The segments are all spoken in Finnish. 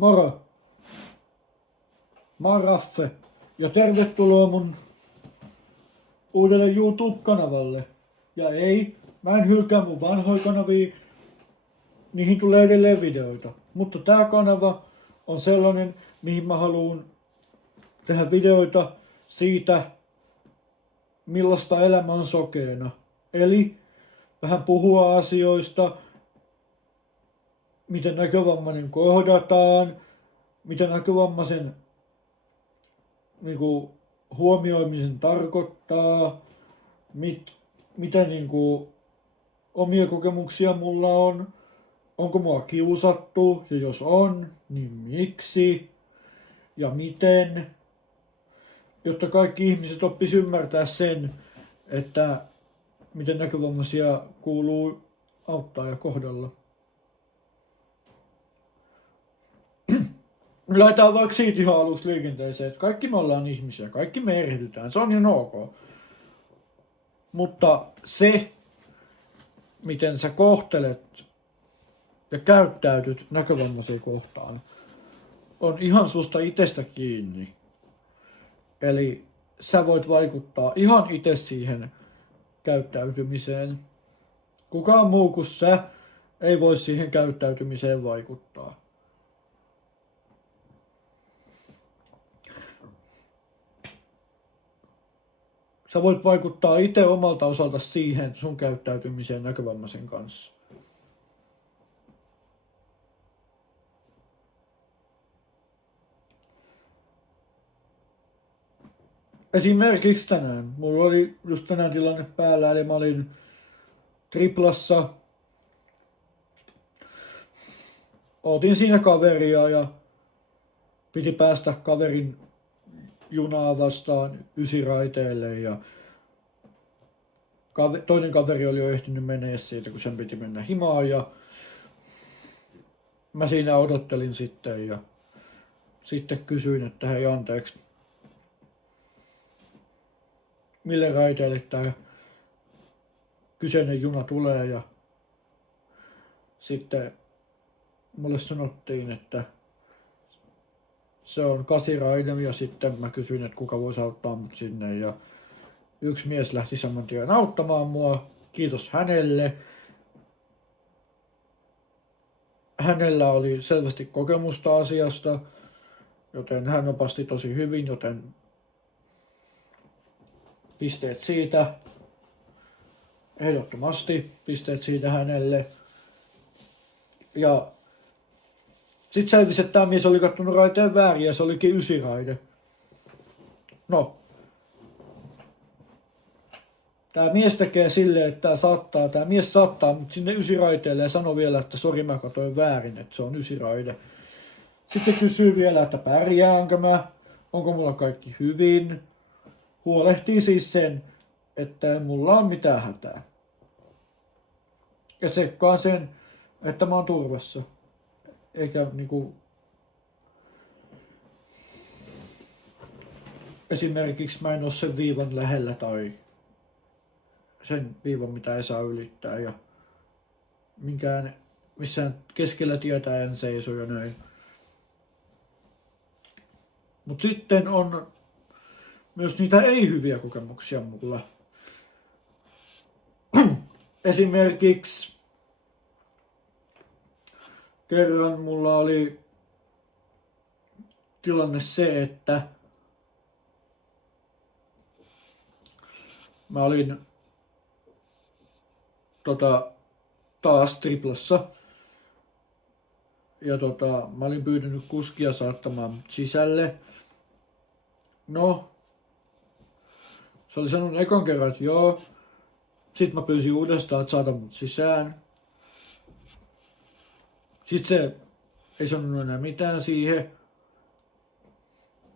Moro! Mä oon Raffe ja tervetuloa mun uudelle YouTube-kanavalle. Ja ei, mä en hylkää mun vanhoja kanavia, niihin tulee edelleen videoita. Mutta tää kanava on sellainen, mihin mä haluun tehdä videoita siitä, millaista elämä on sokeena. Eli vähän puhua asioista, miten näkövammainen kohdataan, miten näkövammaisen huomioimisen tarkoittaa, mitä omia kokemuksia mulla on, onko mua kiusattu ja jos on, niin miksi ja miten, jotta kaikki ihmiset oppis ymmärtää sen, että miten näkövammaisia kuuluu auttaa ja kohdella. Laitetaan vaikka siitä ihan alusta liikenteeseen, että kaikki me ollaan ihmisiä, kaikki me erehdytään, se on ihan ok. Mutta se, miten sä kohtelet ja käyttäytyt näkövammaisia kohtaan, on ihan susta itsestä kiinni. Eli sä voit vaikuttaa ihan itse siihen käyttäytymiseen. Kukaan muu kuin sä ei voi siihen käyttäytymiseen vaikuttaa. Sä voit vaikuttaa itse omalta osalta siihen sun käyttäytymiseen näkövammaisen kanssa. Esimerkiksi tänään. Mulla oli just tänään tilanne päällä, eli mä olin Triplassa. Ootin siinä kaveria ja piti päästä kaverin junaa vastaan Ysiraiteelle ja toinen kaveri oli jo ehtinyt menee siitä, kun sen piti mennä himaan ja mä siinä odottelin sitten ja sitten kysyin, että hei anteeksi, mille raiteille tää kyseinen juna tulee ja sitten mulle sanottiin, että se on 8 ja sitten mä kysyin, että kuka voisi auttaa mut sinne ja yksi mies lähti saman tien auttamaan mua. Kiitos hänelle. Hänellä oli selvästi kokemusta asiasta, joten hän opasti tosi hyvin, joten pisteet siitä. Ehdottomasti pisteet siitä hänelle. Ja sitten selvisi, että tämä mies oli kattonut raiteen väärin ja se olikin Ysiraide. No. Tämä mies tekee silleen, että tämä mies saattaa mut sinne Ysiraiteelle ja sanoo vielä, että sori mä katsoin väärin, että se on Ysiraide. Sitten se kysyy vielä, että pärjäänkö mä, onko mulla kaikki hyvin. Huolehtii siis sen, että mulla on mitään hätää. Ja tsekkaa sen, että mä oon turvassa. Eikä esimerkiksi mä en oo sen viivan lähellä tai sen viivan mitä ei saa ylittää ja missään keskellä tietä en seiso ja näin. Mut sitten on myös niitä ei-hyviä kokemuksia mulla. Esimerkiksi kerran mulla oli tilanne se, että mä olin taas Triplassa ja mä olin pyytänyt kuskia saattamaan mut sisälle. No, se oli sanonut ekan kerran, että joo. Sitten mä pyysin uudestaan, että saata mut sisään. Sitten se ei sanonut enää mitään siihen.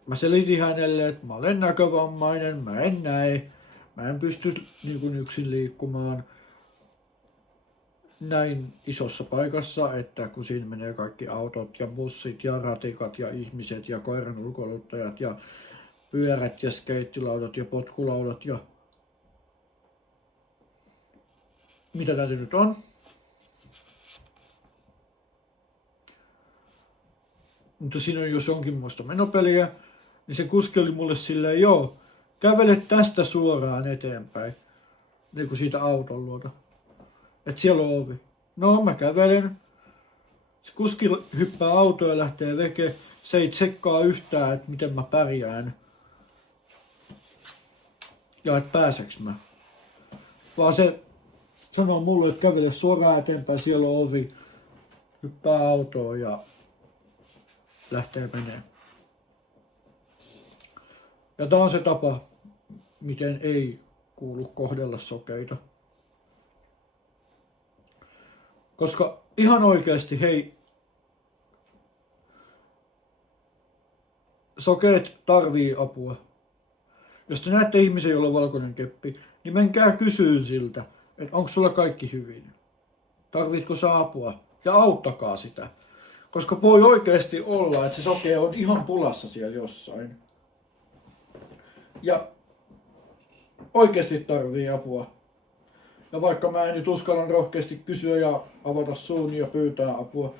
Mä selitin hänelle, että mä olen näkövammainen, mä en näe. Mä en pysty yksin liikkumaan näin isossa paikassa, että kun siinä menee kaikki autot ja bussit ja ratikat ja ihmiset ja koiran ulkoiluttajat ja pyörät ja skeittilautat ja potkulaudat ja mitä näitä nyt on. mutta siinä on jos jonkinmoista menopeliä, niin se kuski oli mulle silleen, joo, kävele tästä suoraan eteenpäin, niin kuin siitä auton luota. Että siellä on ovi. No, mä kävelen. Se kuski hyppää autoon ja lähtee veke. Se ei tsekkaa yhtään, että miten mä pärjään. Ja että pääseks mä. Vaan se sanoo mulle, että kävele suoraan eteenpäin, siellä on ovi. Hyppää autoon ja lähtee menee. Ja tää on se tapa, miten ei kuulu kohdella sokeita. Koska ihan oikeasti, hei, sokeet tarvii apua. Jos te näette ihmisen, jolla on valkoinen keppi, niin menkää kysyyn siltä, että onko sulla kaikki hyvin. Tarvitko sä apua? Ja auttakaa sitä. Koska voi oikeasti olla, että se sokea on ihan pulassa siellä jossain. Ja oikeasti tarvii apua. Ja vaikka mä en nyt uskallan rohkeasti kysyä ja avata suuni ja pyytää apua.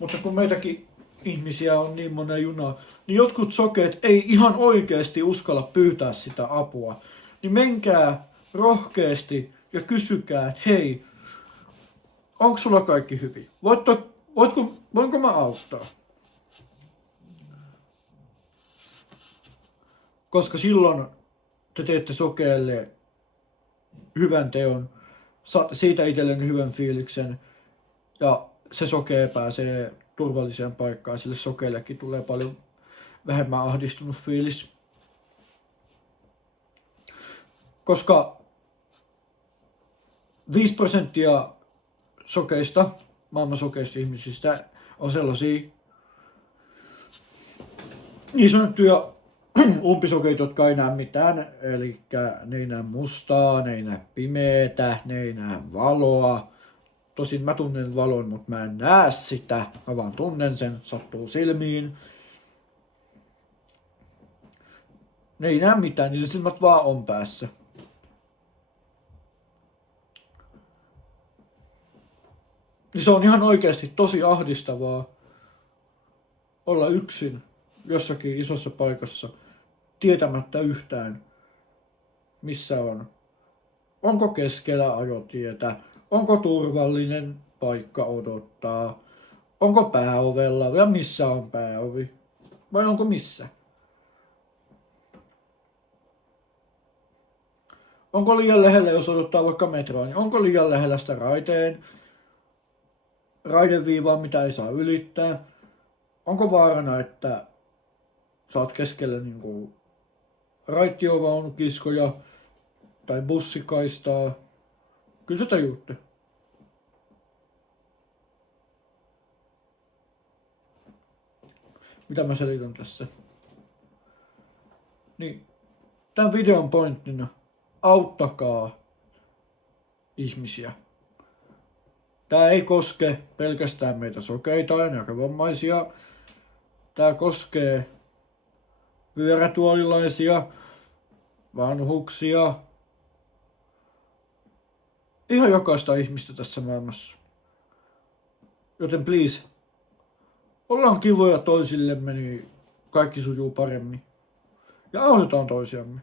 Mutta kun meitäkin ihmisiä on niin monen junaa, niin jotkut sokeet ei ihan oikeasti uskalla pyytää sitä apua. Niin menkää rohkeasti ja kysykää, että hei, onko sulla kaikki hyvin? Voinko mä auttaa? Koska silloin te teette sokeelle hyvän teon, saatte siitä itsellenne hyvän fiiliksen ja se sokea pääsee turvalliseen paikkaan. Sille sokeellekin tulee paljon vähemmän ahdistunut fiilis. Koska 5% sokeista, maailman sokeista ihmisistä on sellaisia niin sanottuja umpisokeita, jotka ei näe mitään. Eli ne ei näe mustaa, ne ei näe pimeätä, ne ei näe valoa. Tosin mä tunnen valon, mutta mä en näe sitä. Mä vaan tunnen sen, sattuu silmiin. Ne ei näe mitään, niillä silmät vaan on päässä. Niin se on ihan oikeasti tosi ahdistavaa olla yksin jossakin isossa paikassa, tietämättä yhtään, missä on. Onko keskellä ajotietä? Onko turvallinen paikka odottaa? Onko pääovella? Ja missä on pääovi? Vai onko missä? Onko liian lähellä, jos odottaa vaikka metroa, niin onko liian lähellä sitä raideviivaa, mitä ei saa ylittää? Onko vaarana, että saat keskellä niinku raitiovaunukiskoja tai bussikaistaa? Kyllä te tajuutte. Mitä mä selitän tässä? Niin, tämän videon pointtina auttakaa ihmisiä. Tää ei koske pelkästään meitä sokeita ja näkövammaisia. Tää koskee pyörätuolilaisia, vanhuksia, ihan jokaista ihmistä tässä maailmassa. Joten please, ollaan kivoja toisillemme, niin kaikki sujuu paremmin. Ja autetaan toisiamme.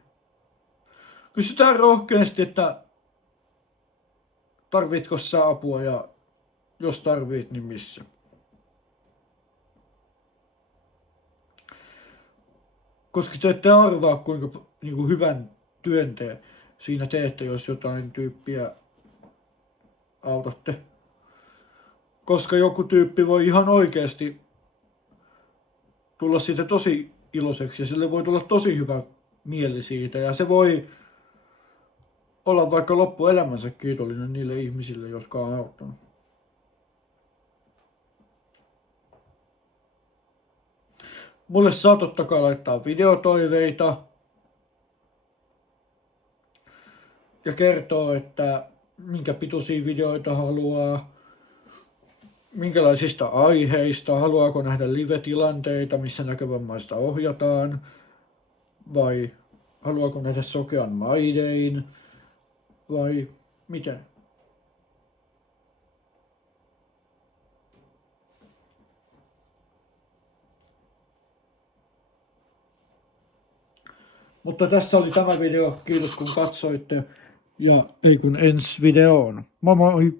Kysytään rohkeasti, että tarvitko sä apua ja jos tarvit, niin missä. Koska te ette arvaa, kuinka hyvän työn te siinä teette, jos jotain tyyppiä autatte. Koska joku tyyppi voi ihan oikeasti tulla siitä tosi iloiseksi ja sille voi tulla tosi hyvä mieli siitä ja se voi olla vaikka loppuelämänsä kiitollinen niille ihmisille, jotka on auttanut. Mulle saa totta kai laittaa videotoiveita ja kertoo, että minkä pituisia videoita haluaa, minkälaisista aiheista, haluaako nähdä live-tilanteita, missä näkövammaista ohjataan, vai haluaako nähdä sokean maidein, vai miten. Mutta tässä oli tämä video. Kiitos kun katsoitte. Ja ei kun ensi videoon. Moi moi!